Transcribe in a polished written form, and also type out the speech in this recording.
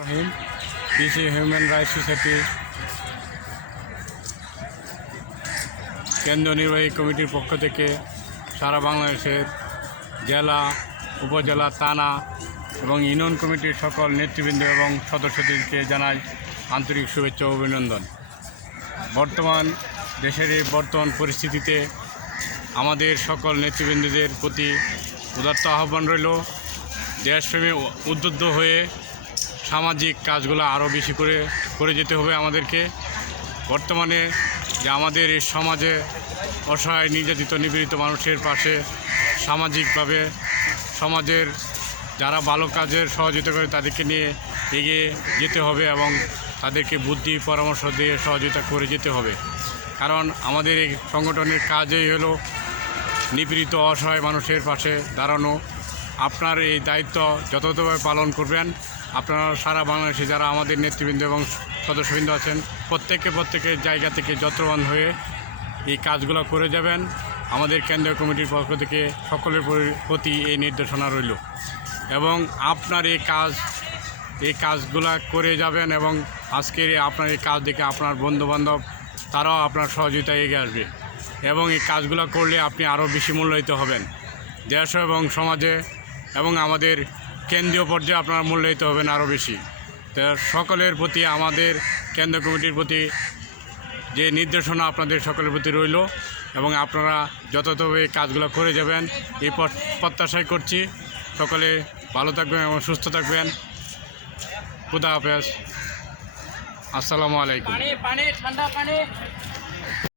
রহিম পিসি human rights society কেন্দ্রীয় নির্বাহী কমিটির পক্ষ থেকে সারা বাংলাদেশের জেলা, উপজেলা, থানা এবং ইউনিয়ন কমিটির সকল নেতৃবৃন্দ এবং সদস্যদেরকে জানাই আন্তরিক শুভেচ্ছা ও অভিনন্দন। বর্তমান দেশের এই বর্তমান পরিস্থিতিতে আমাদের সকল নেতৃবৃন্দদের প্রতি উদাত্ত আহ্বান রইল, দেশপ্রেমে উদ্বুদ্ধ হয়ে সামাজিক কাজগুলো আরও বেশি করে যেতে হবে আমাদেরকে। বর্তমানে যে আমাদের এই সমাজে অসহায়, নির্যাতিত, নিপীড়িত মানুষের পাশে সামাজিকভাবে সমাজের যারা ভালো কাজের সহযোগিতা করে তাদেরকে নিয়ে এগিয়ে যেতে হবে এবং তাদেরকে বুদ্ধি পরামর্শ দিয়ে সহযোগিতা করে যেতে হবে। কারণ আমাদের এই সংগঠনের কাজই হলো নিপীড়িত অসহায় মানুষের পাশে দাঁড়ানো। আপনার এই দায়িত্ব যথাযথভাবে পালন করবেন। আপনারা সারা বাংলাদেশে যারা আমাদের নেতৃবৃন্দ এবং সদস্যবৃন্দ আছেন প্রত্যেকের জায়গা থেকে যত্নবান হয়ে এই কাজগুলো করে যাবেন। আমাদের কেন্দ্রীয় কমিটির পক্ষ থেকে সকলের প্রতি এই নির্দেশনা রইল এবং আপনার এই কাজগুলো করে যাবেন এবং আজকের আপনার এই কাজ দেখে আপনার বন্ধুবান্ধব তারাও আপনার সহযোগিতায় এগিয়ে আসবে এবং এই কাজগুলো করলে আপনি আরও বেশি মূল্যায়িত হবেন দেশ এবং সমাজে, এবং আমাদের কেন্দ্রীয় পর্যায়ে আপনারা মূল্যায়িত হবেন আরও বেশি। তো সকলের প্রতি আমাদের কেন্দ্রীয় কমিটির প্রতি যে নির্দেশনা আপনাদের সকলের প্রতি রইল এবং আপনারা যথাযথভাবে কাজগুলো করে যাবেন এই প্রত্যাশাই করছি। সকলে ভালো থাকবেন এবং সুস্থ থাকবেন। খুদা হাফেজ। আসসালামু আলাইকুম।